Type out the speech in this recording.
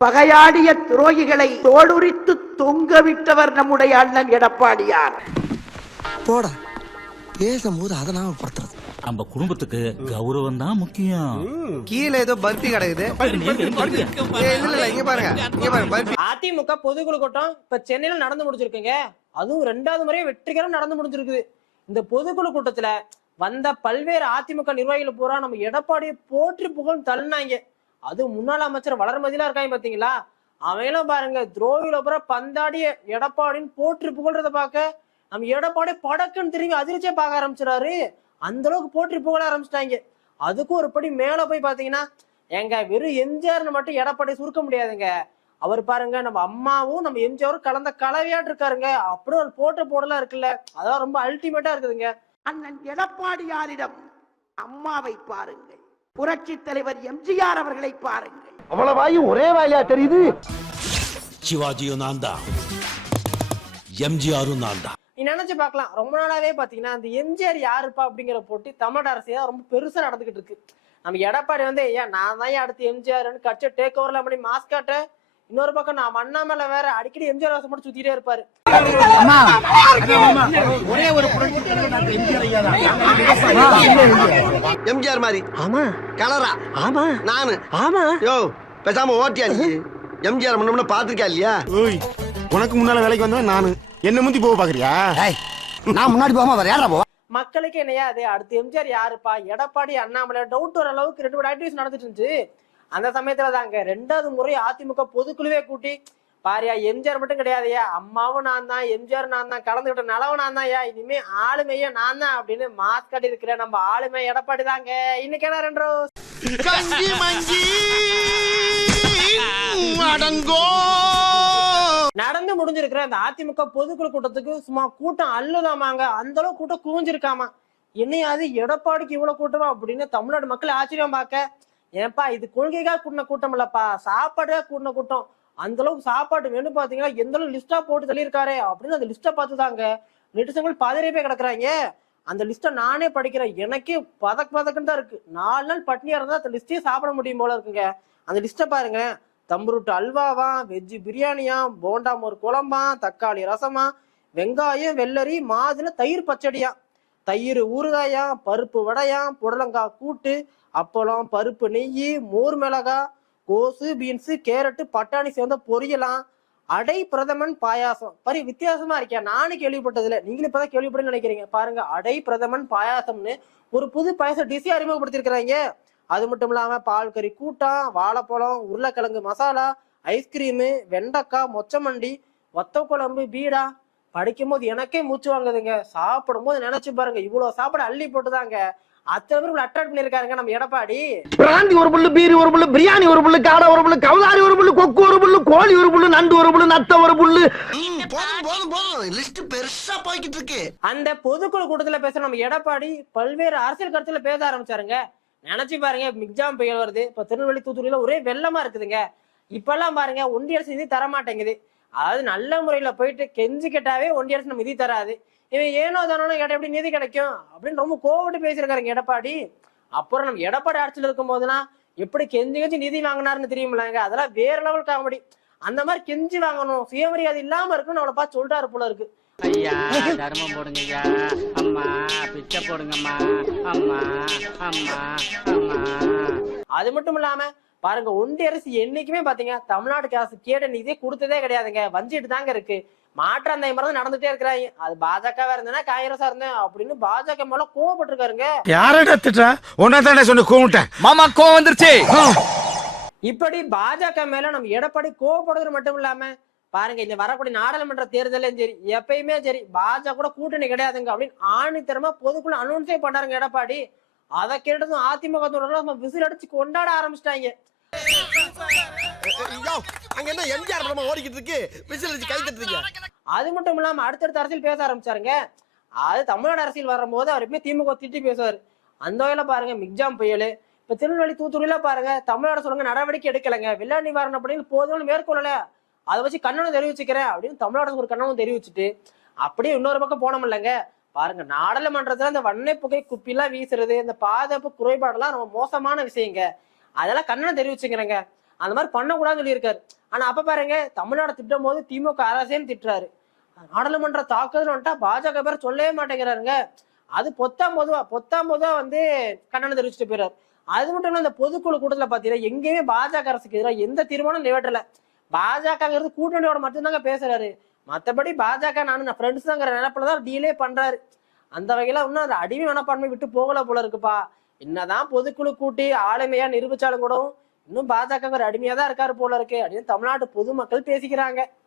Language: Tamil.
பகையாடிய துரோகிகளை தோடுரித்து தொங்க விட்டவர் நம்முடைய அண்ணன் எடப்பாடியார். போடா. பேசும்போது அதை நாம படுத்துறது நம்ம குடும்பத்துக்கு கௌரவம் தான் முக்கியம். கீழே ஏதோ பர்ஃபி கிடக்குது. ஏய், இல்ல இல்ல இங்க பாருங்க. இங்க பாருங்க பர்ஃபி அதிமுக பொதுக்குழு கூட்டம் இப்ப சென்னையில நடந்து முடிஞ்சிருக்குங்க. அதுவும் ரெண்டாவது முறையே வெற்றிகரம் நடந்து முடிஞ்சிருக்குது. இந்த பொதுக்குழு கூட்டத்துல வந்த பல்வேறு அதிமுக நிர்வாகிகள் பூரா நம்ம எடப்பாடியை போற்றி புகழ் தள்ளினாங்க. அது முன்னாள் அமைச்சர் வளர்மதிலாம் இருக்காங்க பாத்தீங்களா? அவங்களும் பாருங்க துரோகியில பூரா பந்தாடிய எடப்பாடின்னு போற்றி புகழ்றத பார்க்க நம்ம எடப்பாடி படக்குன்னு திரும்பி அதிர்ச்சியா பார்க்க ஆரம்பிச்சிடாரு அந்த அளவுக்கு போற்றி புகழ ஆரம்பிச்சிட்டாங்க. அதுக்கும் ஒரு படி மேல போய் பாத்தீங்கன்னா ஏங்க வெறும் எம்ஜிஆர்னு மட்டும் எடப்பாடி சுருக்க முடியாதுங்க. அவர் பாருங்க நம்ம அம்மாவும் நம்ம எம்ஜிஆரும் கலந்த கலவையாட்டு இருக்காருங்க. அப்படியே ஒரு போட்ட போடலாம் இருக்குல்ல. அதான் ரொம்ப அல்டிமேட்டா இருக்குதுங்க. அண்ணன் எடப்பாடியாரிடம் அம்மாவை பாருங்கள். புரட்சி தலைவர் எம்ஜிஆர் அவர்களை பாருங்கள். அவ்வளவாயும் ஒரே வாயிலா தெரியுது. சிவாஜியும் நான் தான் எம்ஜிஆரும் நான் தான் நீ நினைச்சு பார்க்கலாம். ரொம்ப நாளாவே பாத்தீங்கன்னா அந்த எம்ஜிஆர் யாருப்பா அப்படிங்கிற போட்டி தமிழ் அரசியல் ரொம்ப பெருசா நடந்துகிட்டு இருக்கு. நம்ம எடப்பாடி வந்து ஏன் நான் தான் ஏன் அடுத்து எம்ஜிஆர்னு கட்சி டேக் ஓவர்ல பண்ணி மாஸ்க் காட்ட. இன்னொரு பக்கம் நான் அண்ணாமலை வேற அடிக்கடி எம்ஜிஆர் வாசம் மட்டும் சுத்திட்டே இருப்பாரு. எம்ஜிஆர் மாதிரி. ஆமா. கலரா? ஆமா. நானு. ஆமா. யோ பேசாம ஓட்டியா நீ எம்ஜிஆர் முன்ன பாத்திருக்கா இல்லையா? ஓய் உனக்கு முன்னால வேலைக்கு வந்தவன் நானு. என்ன முந்தி போக பாக்குறியா? நான் முன்னாடி போகாம வேற யாரா போவா? மக்களுக்கு என்னையா அது அடுத்து எம்ஜிஆர் யாருப்பா? எடப்பாடி அண்ணாமலை டவுட் வர அளவுக்கு ரெண்டு மூணு ஆக்டிவிஸ் நடந்துட்டு இருந்துச்சு. அந்த சமயத்துல தாங்க ரெண்டாவது முறை அதிமுக பொதுக்குழுவே கூட்டி பாரியா எம்ஜிஆர் மட்டும் கிடையாதுயா அம்மாவும் நான் தான் எம்ஜிஆர் நான் தான் கலந்துகிட்ட நலவும் நான் தான் இனிமே ஆளுமையும் நான் தான் அப்படின்னு மாஸ்க் கட்டி இருக்கிற நம்ம ஆளுமை எடப்பாடி தாங்க இன்னைக்கு என்ன ரெண்டு அடங்கோ. நடந்து முடிஞ்சிருக்கிற அந்த அதிமுக பொதுக்குழு கூட்டத்துக்கு சும்மா கூட்டம் அள்ளுதாமாங்க. அந்த அளவு கூட்டம் குவிஞ்சிருக்காமா. என்னையாது எடப்பாடிக்கு இவ்வளவு கூட்டமா? அப்படின்னு தமிழ்நாடு மக்கள் ஆச்சரியம் பார்க்க. ஏன்பா இது கொள்கைக்காக கூட்டின கூட்டம் இல்லப்பா. சாப்பாடுக்காக கூட்டின கூட்டம். அந்த அளவுக்கு சாப்பாடு வேணும் பாத்தீங்கன்னா எந்த அளவுக்கு லிஸ்டா போட்டு தள்ளியிருக்காரு அப்படின்னு அந்த லிஸ்ட்டை பார்த்துதாங்க. நெட்டிசங்கள் பதறி போய் கிடக்குறாங்க. அந்த லிஸ்ட்டை நானே படிக்கிறேன். எனக்கே பதக் பதக்குன்னு தான் இருக்கு. நாலு நாள் பட்னியா இருந்தா அந்த லிஸ்டையே சாப்பிட முடியும் போல இருக்குங்க. அந்த லிஸ்ட்டை பாருங்க. தம்புருட்டு அல்வாவா வெஜ்ஜு பிரியாணியா போண்டா மோர் குழம்பா தக்காளி ரசமா வெங்காயம் வெள்ளரி மாதுளை தயிர் பச்சடியா. தயிர் ஊறுகாயா பருப்பு வடையா புடலங்காய் கூட்டு அப்பளம் பருப்பு நெய் மோர் மிளகா கோசு பீன்ஸு கேரட்டு பட்டாணி சேர்ந்த பொரியலாம். அடை பிரதமன் பாயாசம். பரி வித்தியாசமா இருக்கியா நானும் கேள்விப்பட்டதில்ல. நீங்களும் இப்பதான் கேள்விப்பட்டு நினைக்கிறீங்க. பாருங்க அடை பிரதமன் பாயாசம்னு ஒரு புது பாயாச டிஷ்ஷே அறிமுகப்படுத்திருக்கிறாங்க அது மட்டும் இல்லாம பால் கறி கூட்டம் வாழைப்பழம் உருளைக்கிழங்கு மசாலா ஐஸ்கிரீமு வெண்டைக்காய் மொச்சமண்டி வத்த குழம்பு பீடா. படிக்கும் போது எனக்கே மூச்சு வாங்குதுங்க. சாப்பிடும் போது நினைச்சு பாருங்க. இவ்வளவு சாப்பாடு அள்ளி போட்டுதாங்க. அத்தனை பேர் அட்ராக்ட் பண்ணிருக்காருங்க நம்ம எடப்பாடி. பிராந்தி ஒரு புல்லு பீரி ஒரு புல்லு பிரியாணி ஒரு புல்லு காடை ஒரு புல்லு கவுதாரி ஒரு புல்லு கொக்கு ஒரு புல்லு கோழி ஒரு புல்லு நண்டு ஒரு புல்லு நத்த ஒரு புல்லு. போதும் போதும் போதும். லிஸ்ட் பெருசா போய்கிட்டு இருக்கு. அந்த பொதுக்குழு கூட்டத்துல பேசுற நம்ம எடப்பாடி பல்வேறு அரசியல் கருத்துல பேச ஆரம்பிச்சாருங்க. நினைச்சு பாருங்க மிக்ஜாம் புயல் வருது. இப்ப திருநெல்வேலி தூத்துக்குடியில ஒரே வெள்ளமா இருக்குதுங்க. இப்பெல்லாம் பாருங்க ஒன்றிய அரசு நிதி தர மாட்டேங்குது அதாவது நல்ல முறையில போயிட்டு கெஞ்சி கேட்டாவே ஒன்றிய அரசு நம்ம நிதி தராது. இவன் ஏனோ தானோ கேட்ட எப்படி நிதி கிடைக்கும்? அப்படின்னு ரொம்ப கோவப்பட்டு பேசியிருக்காருங்க எடப்பாடி. அப்புறம் நம்ம எடப்பாடி ஆட்சியில் இருக்கும் போதுலாம் எப்படி கெஞ்சி கெஞ்சி நிதி வாங்கினாருன்னு தெரியுமில்லாங்க அதெல்லாம் வேற லெவல் காமெடி அந்த மாதிரி கெஞ்சி வாங்கணும். சுயமரியாதை இல்லாம இருக்குன்னு அவளை பார்த்து சொல்லிட்டாரு போல இருக்கு. ஐயா தர்மம் போடுங்க ஐயா அம்மா பிச்சை போடுங்கம்மா. அம்மா அம்மா அம்மா. அது மட்டும் இல்லாம பாருங்க ஒன்றிய அரசு என்னைக்குமே பாத்தீங்க தமிழ்நாடு காசு கேட்ட நிதியே கொடுத்ததே கிடையாதுங்க. வஞ்சிட்டு தாங்க இருக்கு. மாற்றம் அந்த மாதிரி நடந்துட்டே இருக்கிறாங்க. அது பாஜகவா இருந்தேன்னா காங்கிரஸா இருந்தேன் அப்படின்னு பாஜக மேல கோவப்பட்டிருக்காருங்க. யாரடா திட்டா உன்ன தானே சொன்ன கூவிட்டேன் மாமா கோவம் வந்துருச்சு. இப்படி பாஜக மேல நம்ம எடப்பாடி கோவப்படுறது மட்டும் இல்லாம பாருங்க இந்த வரக்கூடிய நாடாளுமன்ற தேர்தலும் சரி எப்பயுமே சரி பாஜக கூட கூட்டணி கிடையாதுங்க அப்படின்னு ஆணித்தரமா பொதுக்குள்ள அனௌன்ஸே பண்ணாருங்க எடப்பாடி. அதை கேட்டதும் அதிமுக நம்ம விசில் அடிச்சு கொண்டாட ஆரம்பிச்சிட்டாங்க. அங்க என்ன எம்ஜிஆர் படமா ஓடிக்கிட்டு இருக்கு? விசில் வச்சு கை தட்டுறீங்க. அது மட்டும் இல்லாம அடுத்தடுத்த அரசியல் பேச ஆரம்பிச்சாருங்க. அது தமிழ்நாடு அரசியல் வரும்போது அவர் எப்பயுமே திமுக திட்டி பேசுவார். அந்த வகையில பாருங்க மிக்ஜாம் புயல். இப்ப திருநெல்வேலி தூத்துக்குடியில பாருங்க தமிழ்நாடு சொல்லுங்க நடவடிக்கை எடுக்கலைங்க. வெள்ள நிவாரண பணியில் போதும்னு மேற்கொள்ளல. அதை வச்சு கண்ணனும் தெரிவிச்சுக்கிறேன் அப்படின்னு தமிழ்நாடு ஒரு கண்ணனும் தெரிவிச்சுட்டு அப்படியே இன்னொரு பக்கம் போனோம் இல்லைங்க. பாருங்க நாடாளுமன்றத்துல அந்த வண்ணை புகை குப்பிலாம் வீசுறது இந்த பாதுகாப்பு குறைபாடெல்லாம் ரொம்ப மோசமான விஷயங்க. அதெல்லாம் கண்ணனை தெரிவிச்சுக்கிறேங்க. அந்த மாதிரி பண்ணக்கூடாதுன்னு சொல்லியிருக்காரு. ஆனா அப்ப பாருங்க தமிழ்நாடு திட்டும் போது திமுக அரசேன்னு திட்டுறாரு. நாடாளுமன்ற தாக்குதல் வந்துட்டா பாஜக பேர் சொல்லவே மாட்டேங்கிறாருங்க. அது பொத்தாம் பொதுவா பொத்தாம் பொதுவா வந்து கண்டனம் தெரிவிச்சுட்டு போயிறாரு அது மட்டும் இல்ல இந்த பொதுக்குழு கூட்டத்துல பாத்தீங்கன்னா எங்கேயுமே பாஜக அரசுக்கு எதிராக எந்த தீர்மானம் நிறைவேற்றல. பாஜகங்கிறது கூட்டணியோட மட்டும்தாங்க பேசுறாரு. மத்தபடி பாஜக நானு ஃப்ரெண்ட்ஸ் தாங்கிற நினைப்புல தான் டீலே பண்றாரு. அந்த வகையில இன்னும் அந்த அடிமை மனப்பான்மை விட்டு போகல போல இருக்குப்பா. என்னதான் பொதுக்குழு கூட்டி ஆளுமையா நிரூபிச்சாலும் கூட இன்னும் பாஜக அடிமையா தான் இருக்காரு போல இருக்கு அப்படின்னு தமிழ்நாட்டு பொதுமக்கள் பேசிக்கிறாங்க.